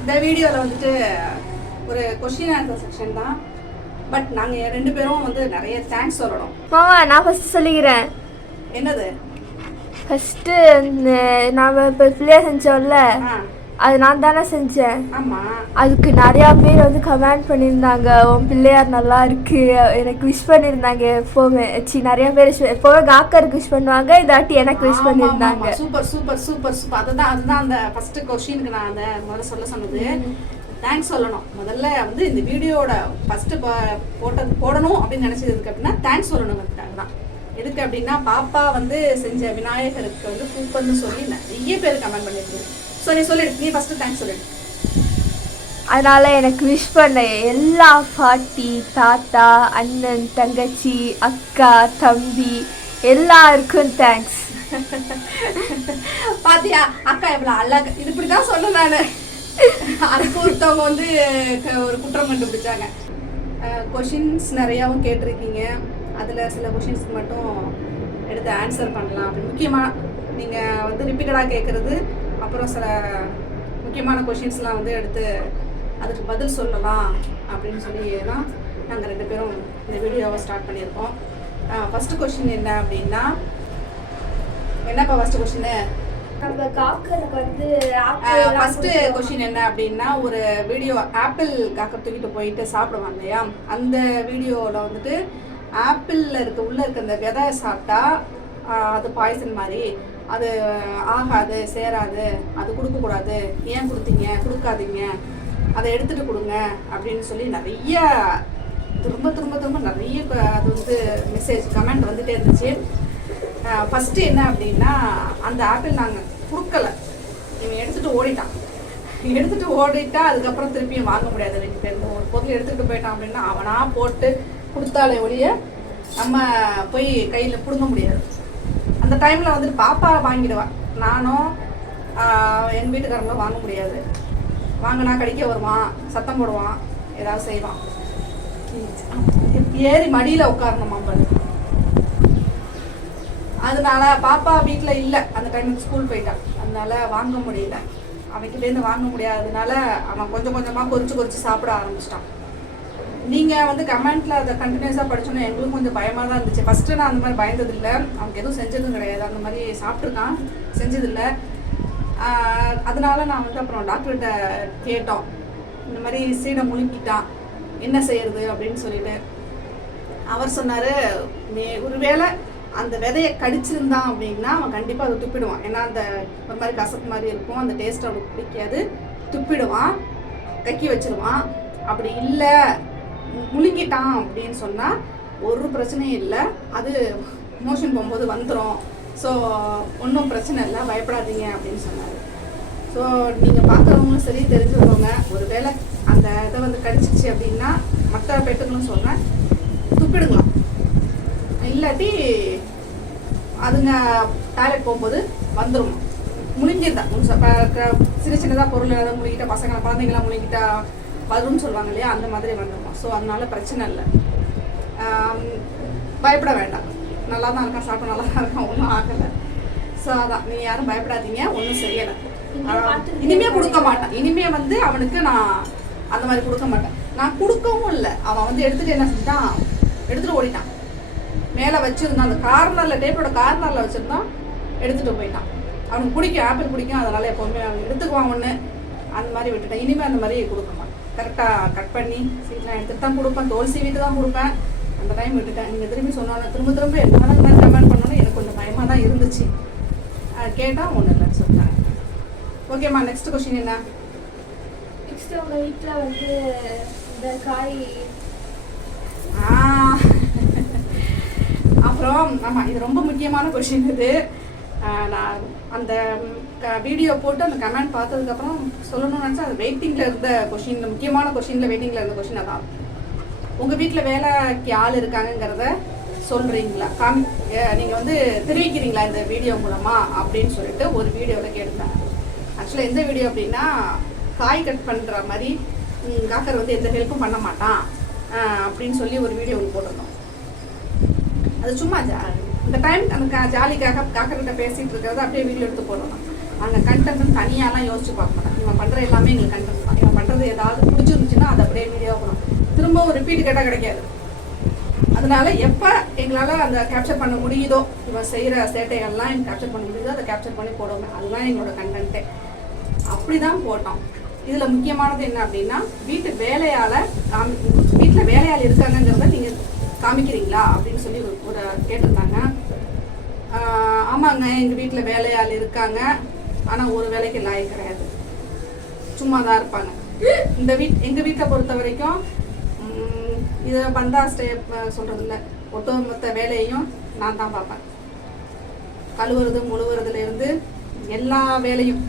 இந்த வீடியோவில் வந்துட்டு ஒரு கொஸ்டின் ஆன்சர் செக்ஷன் தான். பட் நாங்கள் 2 பேரும் வந்து நிறைய தேங்க்ஸ் சொல்லணும். மாமா நான் ஃபஸ்ட்டு சொல்லிக்கிறேன். என்னது? ஃபஸ்ட்டு நான் இப்போ பிள்ளைய செஞ்சோம்ல, அது நான் தானே செஞ்சேன். ஆமாம். அதுக்கு நிறையா பேர் வந்து கமெண்ட் பண்ணியிருந்தாங்க, உன் பிள்ளையார் நல்லா இருக்கு, எனக்கு விஷ் பண்ணியிருந்தாங்க. எப்போவுமே நிறைய பேர் எப்போவுமே காக்கருக்கு விஷ் பண்ணுவாங்க, இதாட்டி எனக்கு விஷ் பண்ணியிருந்தாங்க. Super super super super. அதுதான் அந்த ஃபஸ்ட்டு கொஸ்டினுக்கு நான் அந்த முதல்ல சொல்ல சொன்னது. தேங்க்ஸ் சொல்லணும். முதல்ல வந்து இந்த வீடியோட ஃபஸ்ட்டு போடணும் அப்படின்னு நினச்சதுக்கு அப்படின்னா தேங்க்ஸ் சொல்லணுங்கிறதுக்காக தான். எதுக்கு அப்படின்னா பாப்பா வந்து செஞ்ச விநாயகருக்கு வந்து சூப்பர்னு சொல்லி நிறைய பேர் கமெண்ட் பண்ணியிருக்கோம். ஸோ நீ சொல்லிடு, நீ ஃபஸ்ட்டு தேங்க்ஸ் சொல்லிடு. அதனால் எனக்கு விஷ் பண்ண எல்லா பாட்டி, தாத்தா, அண்ணன், தங்கச்சி, அக்கா, தம்பி எல்லாருக்கும் தேங்க்ஸ். பாத்தியா அக்கா எவ்வளோ அழகா, இது இப்படி தான் சொல்ல நான். அதுக்கு ஒருத்தவங்க வந்து ஒரு குற்றம் கண்டுபிடிச்சாங்க. கொஷின்ஸ் நிறையாவும் கேட்டிருக்கீங்க. அதில் சில கொஷின்ஸ்க்கு மட்டும் எடுத்து ஆன்சர் பண்ணலாம் அப்படின்னு. முக்கியமாக நீங்கள் வந்து ரிப்பீட்டடாக கேட்குறது, அப்புறம் சில முக்கியமான கொஷின்ஸ்லாம் வந்து எடுத்து அதுக்கு பதில் சொல்லலாம் அப்படின்னு சொல்லி தான் நாங்கள் 2 பேரும் இந்த வீடியோவை ஸ்டார்ட் பண்ணியிருக்கோம். ஃபஸ்ட்டு கொஷின் என்ன அப்படின்னா, என்னப்பா ஃபஸ்ட்டு கொஷின்னு? ஃபஸ்ட்டு கொஷின் என்ன அப்படின்னா, ஒரு வீடியோ ஆப்பிள் காக்கர் தூக்கிட்டு போயிட்டு சாப்பிடுவாங்க இல்லையா, அந்த வீடியோவில் வந்துட்டு ஆப்பிளில் உள்ளே இருக்க அந்த விதை சாப்பிட்டா அது பாய்சன் மாதிரி, அது ஆகாது, சேராது, அது கொடுக்கக்கூடாது, ஏன் கொடுத்தீங்க, கொடுக்காதீங்க, அதை எடுத்துகிட்டு கொடுங்க அப்படின்னு சொல்லி நிறைய திரும்ப திரும்ப திரும்ப நிறைய அது வந்து மெசேஜ் கமெண்ட் வந்துகிட்டே இருந்துச்சு. ஃபஸ்ட்டு என்ன அப்படின்னா, அந்த ஆப்பிள் நாங்கள் கொடுக்கல, இவன் எடுத்துகிட்டு ஓடிட்டா அதுக்கப்புறம் திருப்பியும் வாங்க முடியாது. 2 பேரும் ஒரு பொருள் எடுத்துகிட்டு போயிட்டான் அப்படின்னா அவனாக போட்டு கொடுத்தாலே ஒழிய நம்ம போய் கையில் பிடுங்க முடியாது. அந்த டைமில் வந்துட்டு பாப்பா வாங்கிடுவான், நானும் எங்கள் வீட்டுக்காரங்களும் வாங்க முடியாது. வாங்கினா கடிக்க வருவான், சத்தம் போடுவான், ஏதாவது செய்வான், ஏறி மடியில் உட்காரணுமா பாரு. அதனால பாப்பா வீட்டில் இல்லை, அந்த டைமுக்கு ஸ்கூல் போயிட்டான், அதனால வாங்க முடியல. அவன்கிட்டேருந்து வாங்க முடியாததுனால அவன் கொஞ்சம் கொஞ்சமாக கொறிச்சு சாப்பிட ஆரம்பிச்சிட்டான். நீங்கள் வந்து கமெண்ட்டில் அதை கண்டினியூஸாக படிச்சோன்னா எங்களுக்கும் கொஞ்சம் பயமாக தான் இருந்துச்சு. ஃபஸ்ட்டு நான் அந்த மாதிரி பயந்ததில்லை, அவனுக்கு எதுவும் செஞ்சதும் கிடையாது, அந்த மாதிரி சாப்பிட்ருக்கான், செஞ்சதில்லை. அதனால நான் வந்து அப்புறம் டாக்டர்கிட்ட கேட்டோம், இந்த மாதிரி சீடை முழுங்கிட்டான், என்ன செய்யறது அப்படின்னு சொல்லிட்டு. அவர் சொன்னார், ஒருவேளை அந்த விதையை கடிச்சிருந்தான் அப்படின்னா அவன் கண்டிப்பாக அதை துப்பிடுவான். ஏன்னா அந்த ஒரு மாதிரி கசப்பு மாதிரி இருக்கும், அந்த டேஸ்ட் அவனுக்கு பிடிக்காது, துப்பிடுவான், கக்கி வச்சிருவான். அப்படி இல்லை முழுங்கிட்டான் அப்படின்னு சொன்னால் ஒரு பிரச்சனையும் இல்லை, அது மோஷன் போகும்போது வந்துடும், ஸோ ஒன்றும் பிரச்சனை இல்லை, பயப்படாதீங்க அப்படின்னு சொன்னார். ஸோ நீங்கள் பார்க்குறவங்களும் சரி, தெரிஞ்சுக்கிறவங்க, ஒரு வேளை அந்த இதை வந்து கடிச்சிச்சு அப்படின்னா மற்ற பெட்டுங்களும் சொல்கிறேன், துப்பிடுங்களாம். இல்லாட்டி அதுங்க டாய்லெட் போகும்போது வந்துடும், முழுங்கிருந்தா சின்ன சின்னதாக பொருள் ஏதாவது முழுங்கிட்டா, குழந்தைங்களாம் முழுங்கிட்டா வரும்னு சொல்லுவாங்க இல்லையா, அந்த மாதிரி வந்துடுமா. ஸோ அதனால பிரச்சனை இல்லை, பயப்பட வேண்டாம், நல்லா தான் இருக்கான், சாப்பிட நல்லா தான் இருக்கான், ஒன்றும் ஆகலை. ஸோ அதான், நீங்கள் யாரும் பயப்படாதீங்க, ஒன்றும் செய்யலை. இனிமே கொடுக்க மாட்டேன், இனிமே வந்து அவனுக்கு நான் அந்த மாதிரி கொடுக்க மாட்டேன். நான் கொடுக்கவும் இல்லை, அவன் வந்து எடுத்துகிட்டு என்ன செஞ்சுட்டான், எடுத்துகிட்டு ஓடிட்டான். மேலே வச்சுருந்தான், அந்த கார்னரில் டேப்போட கார்னரில் வச்சுருந்தான், எடுத்துகிட்டு போயிட்டான். அவனுக்கு பிடிக்கும், ஆப்பிள் பிடிக்கும், அதனால் எப்போவுமே அவன் எடுத்துக்குவான் ஒன்று, அந்த மாதிரி விட்டுட்டேன். இனிமேல் அந்த மாதிரி கொடுக்க மாட்டேன், கரெக்டாக கட் பண்ணி சீட்லாம் எடுத்துகிட்டு தான் கொடுப்பேன், தோல் சீவிட்டு தான் கொடுப்பேன். அந்த டைம் விட்டுட்டேன். நீங்கள் திரும்பி சொன்னாலும் திரும்ப எல்லாரும் மாதிரி கமெண்ட் பண்ணோன்னு எனக்கு கொஞ்சம் பயமாக தான் இருந்துச்சு. கேட்டால் ஒன்றும் இல்லைன்னு சொல்லிட்டாங்க. ஓகேம்மா, நெக்ஸ்ட் கொஸ்டின் என்ன? நெக்ஸ்ட் உங்கள் வீட்டில் வந்து இந்த காய் அப்புறம் ஆமாம், இது ரொம்ப முக்கியமான கொஷின். இது நான் அந்த வீடியோ போட்டு அந்த கமெண்ட் பார்த்ததுக்கப்புறம் சொல்லணும்னு நினச்சா, அது வெயிட்டிங்கில் இருந்த கொஷின், முக்கியமான கொஷினில் வெயிட்டிங்கில் இருந்த கொஷின் அதான். உங்கள் வீட்டில் வேலைக்கு ஆள் இருக்காங்கங்கிறத சொல்கிறீங்களா, நீங்கள் வந்து தெரிவிக்கிறீங்களா இந்த வீடியோ மூலமாக அப்படின்னு சொல்லிட்டு ஒரு வீடியோவில் கேட்டிருந்தாங்க. ஆக்சுவலாக எந்த வீடியோ அப்படின்னா, காய் கட் பண்ணுற மாதிரி காக்கர் வந்து எந்த ஹெல்ப்பும் பண்ண மாட்டான் அப்படின்னு சொல்லி ஒரு வீடியோ ஒன்று போட்டிருந்தோம். அது சும்மா இந்த டைம் அந்த ஜாலிக்காக காக்கர்கிட்ட பேசிகிட்டு இருக்கிறத அப்படியே வீடியோ எடுத்து போடணும். நாங்கள் கண்டென்ட் தனியாலாம் யோசிச்சு பார்க்க மாட்டோம். இவன் பண்ணுற எல்லாமே எங்களுக்கு கண்டென்ட் தான். இவன் பண்ணுறது ஏதாவது பிடிச்சிருந்துச்சுன்னா அதை அப்படியே வீடியோ பண்ணணும். திரும்பவும் ரிப்பீட் கேட்டால் கிடைக்காது. அதனால எப்போ எங்களால் அந்த கேப்சர் பண்ண முடியுதோ, இவன் செய்கிற சேட்டைகள்லாம் கேப்சர் பண்ண முடியுதோ அதை கேப்சர் பண்ணி போடுவோங்க. அதுதான் எங்களோட கண்டென்ட்டே. அப்படி தான் போட்டோம். இதில் முக்கியமானது என்ன அப்படின்னா, வீட்டு வேலையால் வீட்டில் வேலையால் இருக்காங்கங்கிறத நீங்கள் காமிக்கிறீங்களா அப்படின்னு சொல்லி ஒரு கேட்டிருந்தாங்க. ஆமாங்க, எங்கள் வீட்டில் வேலையால் இருக்காங்க, ஆனால் ஒரு வேலைக்கு லாய் கிடையாது, சும்மா தான் இருப்பாங்க. எங்கள் வீட்டை பொறுத்த வரைக்கும் இதை பந்தா சொல்கிறதில்ல, ஒட்டுமொத்த வேலையையும் நான் தான் பார்ப்பேன். கழுவுறது முழுவுறதுலேருந்து எல்லா வேலையும்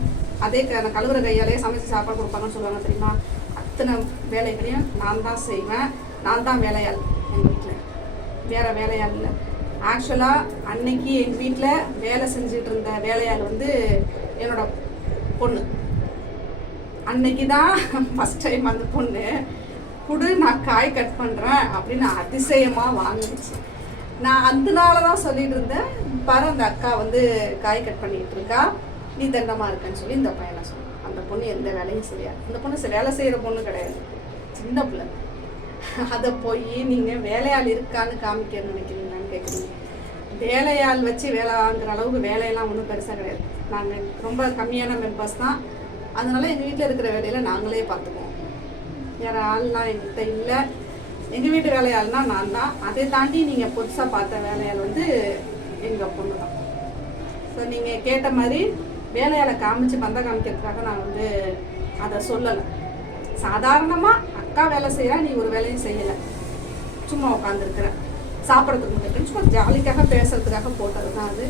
அதே கழுவுற கையாலேயே சமைச்சு சாப்பாடு கொடுப்பாங்கன்னு சொல்லுவாங்க தெரியுமா, அத்தனை வேலைகளையும் நான் தான் செய்வேன். நான் தான் வேலையாள் எங்கள் வீட்டில், வேறு வேலையாள் இல்லை. ஆக்சுவலாக அன்னைக்கு எங்கள் வீட்டில் வேலை செஞ்சுட்டு இருந்த வேலையாள் வந்து என்னோட பொண்ணு. அன்னைக்கு தான் ஃபஸ்ட் டைம் அந்த பொண்ணு குடு நான் காய் கட் பண்ணுறேன் அப்படின்னு அதிசயமாக வாங்கிடுச்சு. நான் அதனால தான் சொல்லிட்டு இருந்தேன், பாரு அந்த அக்கா வந்து காய் கட் பண்ணிகிட்டு இருக்கா, நீ தண்டமாக இருக்கன்னு சொல்லி இந்த பையனை சொன்னேன். அந்த பொண்ணு எந்த வேலையும் செய்யாது. அந்த பொண்ணு வேலை செய்கிற பொண்ணு கிடையாது, சின்ன பிள்ளை. அதை போய் நீங்கள் வேலையாள் இருக்கான்னு காமிக்கணும்னு நினைக்கிறீங்களான்னு கேட்குறீங்க. வேலையாள் வச்சு வேலை வாங்குற அளவுக்கு வேலையெல்லாம் ஒன்றும் பெருசாக கிடையாது. நாங்கள் ரொம்ப கம்மியான மெம்பர்ஸ் தான். அதனால எங்கள் வீட்டில் இருக்கிற வேலையில் நாங்களே பார்த்துக்குவோம். வேறு ஆள்லாம் எங்கள்கிட்ட இல்லை. எங்கள் வீட்டு வேலையாள்னா நான் தான். அதை தாண்டி நீங்கள் புதுசாக பார்த்த வேலையாள் வந்து எங்கள் பொண்ணு தான். ஸோ நீங்கள் கேட்ட மாதிரி வேலையாளை காமிச்சு பந்தா காமிக்கிறதுக்காக நான் வந்து அதை சொல்லலை. சாதாரணமாக அக்கா வேலை செய்கிறா, நீ ஒரு வேலையும் செய்யலை, சும்மா உட்காந்துருக்குற, சாப்பிட்றதுக்கு மட்டும் சும்மா ஜாலிக்காக பேசுறதுக்காக போட்டது தான் அது.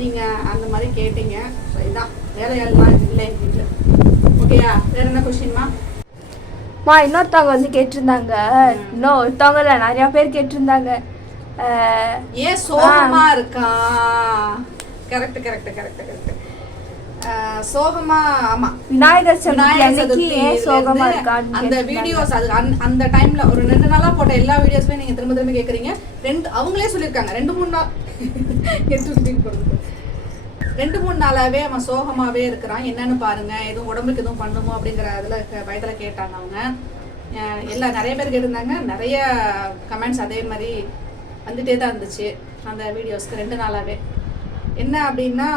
நீங்கள் அந்த மாதிரி கேட்டீங்க. ஸோ இதான் வேலையாள்லாம் இல்லை எங்கள் வீட்டில். ஓகேயா? வேறு என்ன கொஸ்டின்மா? இன்னொருத்தவங்க வந்து கேட்டிருந்தாங்க, இன்னும் ஒருத்தவங்க இல்லை நிறையா பேர் கேட்டிருந்தாங்க, ஏன் சோகமா இருக்கான்? Correct correct correct correct. சோகமா, ஆமா, விநாயகர் சதுர்த்தி ஏன் சோகமா இருக்கான்னு அந்த வீடியோஸ் அது அந்த டைம்ல ஒரு 2 நாளா போட்ட எல்லா வீடியோஸுமே நீங்க திரும்ப திரும்ப கேக்குறீங்க. அவங்களே சொல்லியிருக்காங்க 2-3 நாள் 2-3 நாளாவே அவன் சோகமாவே இருக்கிறான், என்னன்னு பாருங்க, எதுவும் உடம்புக்கு எதுவும் பண்ணுமோ அப்படிங்கிற அதுல பயத்துல கேட்டாங்க அவங்க. நிறைய பேர் கேட்டிருந்தாங்க. நிறைய கமெண்ட்ஸ் அதே மாதிரி வந்துட்டே தான் இருந்துச்சு அந்த வீடியோஸ்க்கு 2 நாளாவே. என்ன அப்படின்னா,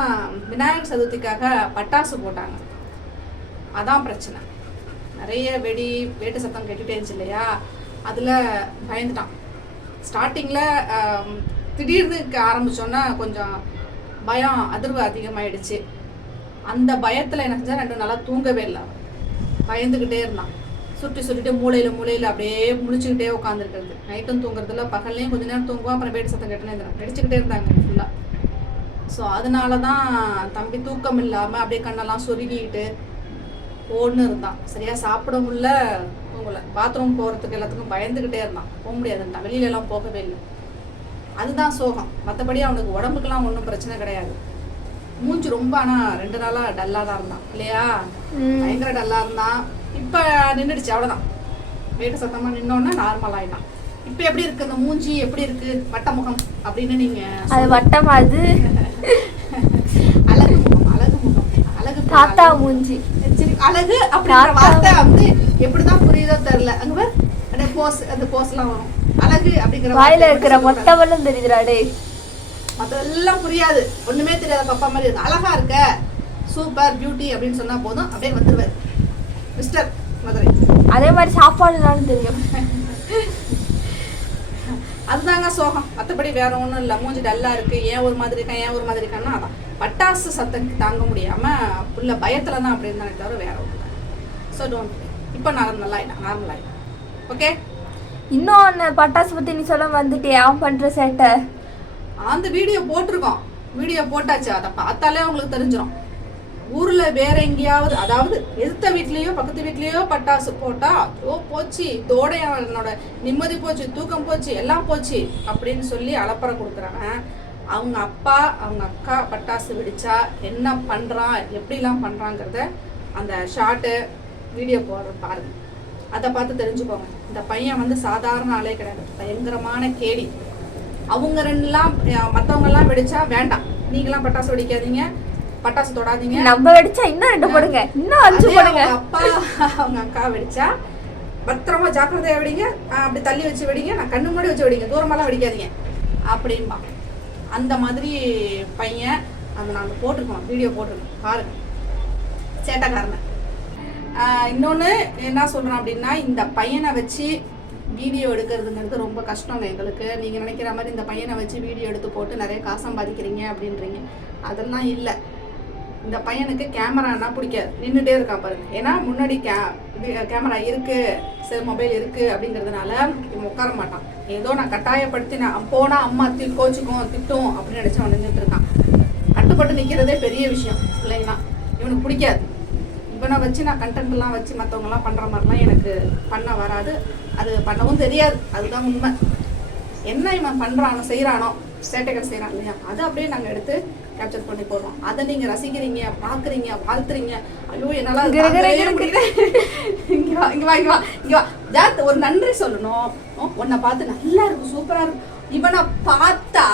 விநாயகர் சதுர்த்திக்காக பட்டாசு போட்டாங்க, அதான் பிரச்சனை. நிறைய வேட்டு சத்தம் கேட்டுட்டே இருந்துச்சு இல்லையா, அதில் பயந்துட்டான். ஸ்டார்டிங்கில் திடீர்னு ஆரம்பித்தோன்னா கொஞ்சம் பயம் அதிர்வு அதிகமாகிடுச்சு. அந்த பயத்தில் என்ன செஞ்சால் 2 நாளாக தூங்கவே இல்லை. பயந்துக்கிட்டே இருந்தான். சுட்டிட்டு மூளையில் அப்படியே முழிச்சுக்கிட்டே உட்காந்துருக்கிறது. நைட்டும் தூங்குறதுல, பகல்லையும் கொஞ்ச நேரம் தூங்குவோம், அப்புறம் வேட்டு சத்தம் கேட்டுனே இருந்தாங்க, நடிச்சுக்கிட்டே இருந்தாங்க ஃபுல்லாக. ஸோ அதனால தான் தம்பி தூக்கம் இல்லாமல் அப்படியே கண்ணெல்லாம் சொருகிட்டு ஓடுன்னு இருந்தான். சரியாக சாப்பிட முடியல, தூங்கலை. பாத்ரூம் போகிறதுக்கு எல்லாத்துக்கும் பயந்துக்கிட்டே இருந்தான். போக முடியாதுன்ட்டான், வெளியிலலாம் போகவே இல்லை. அதுதான் சோகம். மற்றபடி அவனுக்கு உடம்புக்கெல்லாம் ஒன்றும் பிரச்சனை கிடையாது. மூஞ்சி ரொம்ப, ஆனால் 2 நாளாக டல்லாக தான் இருந்தான் இல்லையா, பயங்கர டல்லாக இருந்தான். இப்போ நின்றுடுச்சு, அவ்வளோதான். வேட்டு சத்தமாக நின்னோன்னா நார்மல் ஆகிட்டான். இப்போ எப்படி இருக்கு அந்த மூஞ்சி, எப்படி இருக்கு வட்ட முகம் அப்படின்னு நீங்கள் வட்டமா அது அழகு முகம், அழகு முகம், அழகு தாத்தா மூஞ்சி. அழகு அப்படின்ற வார்த்தை வந்து எப்படிதான் புரியுதோ தெரியல. அங்க அப்படியே போஸ், அந்த போஸ்லாம் வரும். அழகு அப்படிங்கிற வாயில இருக்கிற மொத்தவெல்லாம் தெரியுதுடா. அதெல்லாம் புரியாது, ஒண்ணுமே தெரியாத பப்பா மாதிரி இருக்கு. அழகா இருக்க, சூப்பர், பியூட்டி அப்படின்னு சொன்னா போதும், அப்படியே வந்துருவாரு மிஸ்டர் மதுரை. அதே மாதிரி சாப்பாடுனாலும் தெரியும். அதுதாங்க சோகம், மற்றபடி வேற ஒன்றும் இல்லை. மூஞ்சி டல்லாக இருக்குது, ஏன் ஒரு மாதிரி இருக்கான்னா அதான் பட்டாசு சத்தம் தாங்க முடியாமல் உள்ள பயத்தில் தான் அப்படி இருந்தானே தவிர வேற ஒன்றும் இல்லை. So don't. இப்போ நார்மல் ஆகிட்டான். ஓகே. இன்னொன்று பட்டாசு பற்றி நீ சொல்ல வந்துட்டு அவன் பண்ணுற சேட்டை அந்த வீடியோ போட்டிருக்கோம். வீடியோ போட்டாச்சு, அதை பார்த்தாலே அவங்களுக்கு தெரிஞ்சிடும். ஊரில் வேற எங்கேயாவது, அதாவது எதிர்த்த வீட்லேயோ பக்கத்து வீட்லேயோ பட்டாசு போட்டால் போச்சு, இதோட என்னோட நிம்மதி போச்சு, தூக்கம் போச்சு, எல்லாம் போச்சு அப்படின்னு சொல்லி அலப்பறை கொடுக்குறாங்க. அவங்க அப்பா அவங்க அக்கா பட்டாசு வெடிச்சா என்ன பண்ணுறான், எப்படிலாம் பண்ணுறாங்கிறத அந்த ஷார்ட்டு வீடியோ போடுற பாருங்க, அதை பார்த்து தெரிஞ்சுக்கோங்க. இந்த பையன் வந்து சாதாரண ஆளே கிடையாது, பயங்கரமான கேடி. அவங்க 2லாம் மற்றவங்கெல்லாம் வெடிச்சா வேண்டாம், நீங்களாம் பட்டாசு வெடிக்காதீங்க, பட்டாசு தொடாதீங்க. நம்ம வெடிச்சா இன்னும் 2 போடுங்க, இன்னும் 5 போடுங்க. அப்பா அவங்க அக்கா வெடிச்சா பத்திரமா ஜாக்கிரதையா வெடிங்க, அப்படி தள்ளி வச்சு வெடிங்க, நான் கண்ணு முன்னாடி வச்சு வெடிங்க, தூரமாலாம் வெடிக்காதீங்க அப்படின்பா. அந்த மாதிரி பையன். அதை நாங்கள் போட்டிருக்கோம், வீடியோ போட்டிருக்கோம் பாருங்க, சேட்டைக்காரனை. இன்னொன்று என்ன சொல்கிறேன் அப்படின்னா, இந்த பையனை வச்சு வீடியோ எடுக்கிறதுங்கிறது ரொம்ப கஷ்டங்க எங்களுக்கு. நீங்கள் நினைக்கிற மாதிரி இந்த பையனை வச்சு வீடியோ எடுத்து போட்டு நிறைய காசு சம்பாதிக்கிறீங்க அப்படின்றீங்க, அதெல்லாம் இல்லை. இந்த பையனுக்கு கேமரானா பிடிக்காது, நின்றுட்டே இருக்கான் பாருங்க. ஏன்னா முன்னாடி கேமரா இருக்கு, சரி மொபைல் இருக்கு அப்படிங்கிறதுனால இவன் உட்கார மாட்டான். ஏதோ நான் கட்டாயப்படுத்தி நான் போனா அம்மா கோச்சுக்கும் திட்டும் அப்படின்னு நினைச்சு அவன் நின்றுட்டு இருக்கான். கட்டுப்பட்டு நிற்கிறதே பெரிய விஷயம் இல்லைங்களா. இவனுக்கு பிடிக்காது. இவனை வச்சு நான் கண்டென்ட்லாம் வச்சு மற்றவங்கலாம் பண்ணுற மாதிரிலாம் எனக்கு பண்ண வராது, அது பண்ணவும் தெரியாது. அதுதான் உண்மை. என்ன இவன் பண்ணுறானோ செய்கிறானோ, சேட்டைகள் செய்கிறான் இல்லையா, அதை அப்படியே நாங்கள் எடுத்து கேப்சர் பண்ணி போடுறோம். அதை நீங்கள் ரசிக்கிறீங்க, பார்க்குறீங்க, வாழ்த்துறீங்க. ஐயோ என்னால் இங்கே வா இங்கே வா இங்கே வா இங்கே வா ஜாத் ஒரு நன்றி சொல்லணும். உன்னை பார்த்து நல்லா இருக்கும், சூப்பராக இருக்கும், இவனை பார்த்தா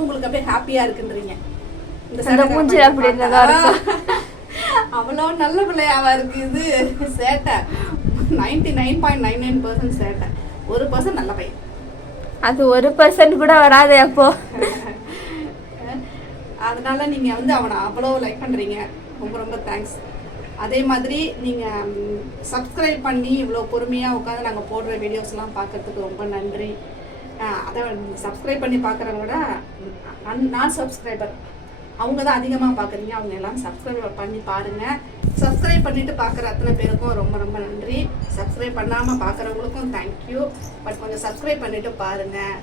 உங்களுக்கு அப்படியே ஹாப்பியாக இருக்குன்றீங்க. இந்த சேட்டை அப்படி அவ்வளோ நல்ல பிள்ளையாவா இருக்கு. இது சேட்டை 99.99% சேட்டை, 1% நல்ல பையன். அது 1% கூட வராது அப்போ. அதனால நீங்க வந்து அவனை அவ்வளோ லைக் பண்றீங்க, ரொம்ப ரொம்ப தேங்க்ஸ். அதே மாதிரி நீங்க சப்ஸ்கிரைப் பண்ணி இவ்வளோ பொறுமையா உட்காந்து நாங்கள் போடுற வீடியோஸ்லாம் பார்க்கறதுக்கு ரொம்ப நன்றி. அதை சப்ஸ்கிரைப் பண்ணி பார்க்குறவங்க விட நான் சப்ஸ்கிரைபர் அவங்க தான் அதிகமாக பார்க்குறீங்க. அவங்க எல்லாம் சப்ஸ்கிரைப் பண்ணி பாருங்கள். சப்ஸ்கிரைப் பண்ணிவிட்டு பார்க்குற அத்தனை பேருக்கும் ரொம்ப ரொம்ப நன்றி. சப்ஸ்கிரைப் பண்ணாமல் பார்க்குறவங்களுக்கும் தேங்க்யூ. பட் கொஞ்சம் சப்ஸ்கிரைப் பண்ணிவிட்டு பாருங்கள்.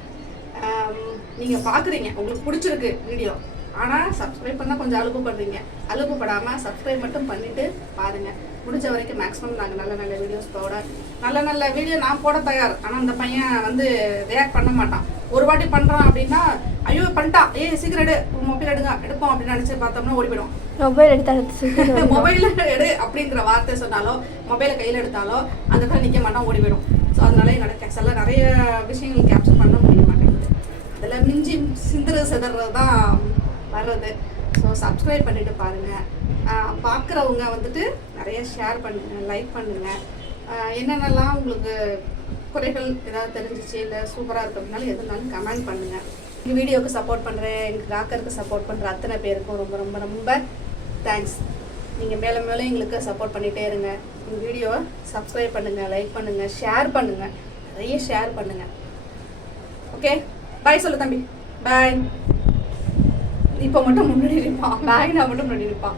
நீங்கள் பார்க்குறீங்க, உங்களுக்கு பிடிச்சிருக்கு வீடியோ, ஆனால் சப்ஸ்கிரைப் பண்ணால் கொஞ்சம் அலுப்புப்படுறீங்க. அலுப்புப்படாமல் சப்ஸ்கிரைப் மட்டும் பண்ணிவிட்டு பாருங்கள். முடிஞ்ச வரைக்கும் மேக்ஸிமம் நாங்கள் நல்ல நல்ல வீடியோஸ் போட, நல்ல நல்ல வீடியோ நான் போட தயார். ஆனால் அந்த பையன் வந்து ரியாக்ட் பண்ண மாட்டான். ஒரு வாட்டி பண்ணுறான் அப்படின்னா ஐயோ பண்ணிட்டான், சீக்கிரம் எடு, மொபைல் எடுப்போம் அப்படின்னு நினச்சி பார்த்தோம்னா ஓடிவிடும். மொபைல் எடுத்தாலும் மொபைல் எடு அப்படிங்கிற வார்த்தை சொன்னாலோ, மொபைலை கையில் எடுத்தாலோ அந்த இடத்துல நிற்க மாட்டான், ஓடிவிடும். ஸோ அதனால என்னோட நிறைய விஷயங்கள் கேப்சர் பண்ண முடிய மாட்டேங்குது. அதில் மிஞ்சி சிதறது தான் வர்றது. ஸோ சப்ஸ்கிரைப் பண்ணிவிட்டு பாருங்கள். பார்க்குறவங்க வந்துட்டு நிறைய ஷேர் பண்ணுங்கள், லைக் பண்ணுங்கள். என்னென்னலாம் உங்களுக்கு குறைகள் ஏதாவது தெரிஞ்சிச்சு, இல்லை சூப்பராக இருக்கிறதுனால எதுனாலும் கமெண்ட் பண்ணுங்கள். எங்கள் வீடியோவுக்கு சப்போர்ட் பண்ணுறேன், எங்கள் டாக்கருக்கு சப்போர்ட் பண்ணுற அத்தனை பேருக்கும் ரொம்ப ரொம்ப ரொம்ப தேங்க்ஸ். நீங்கள் மேலே மேலே எங்களுக்கு சப்போர்ட் பண்ணிகிட்டே இருங்க. எங்கள் வீடியோவை சப்ஸ்கிரைப் பண்ணுங்கள், லைக் பண்ணுங்கள், ஷேர் பண்ணுங்கள், நிறைய ஷேர் பண்ணுங்கள். ஓகே, பாய் சொல்லு தம்பி, பாய். இப்போ மட்டும் முன்னாடி இருப்பான், பாய் நான் மட்டும் முன்னாடி இருப்பான்.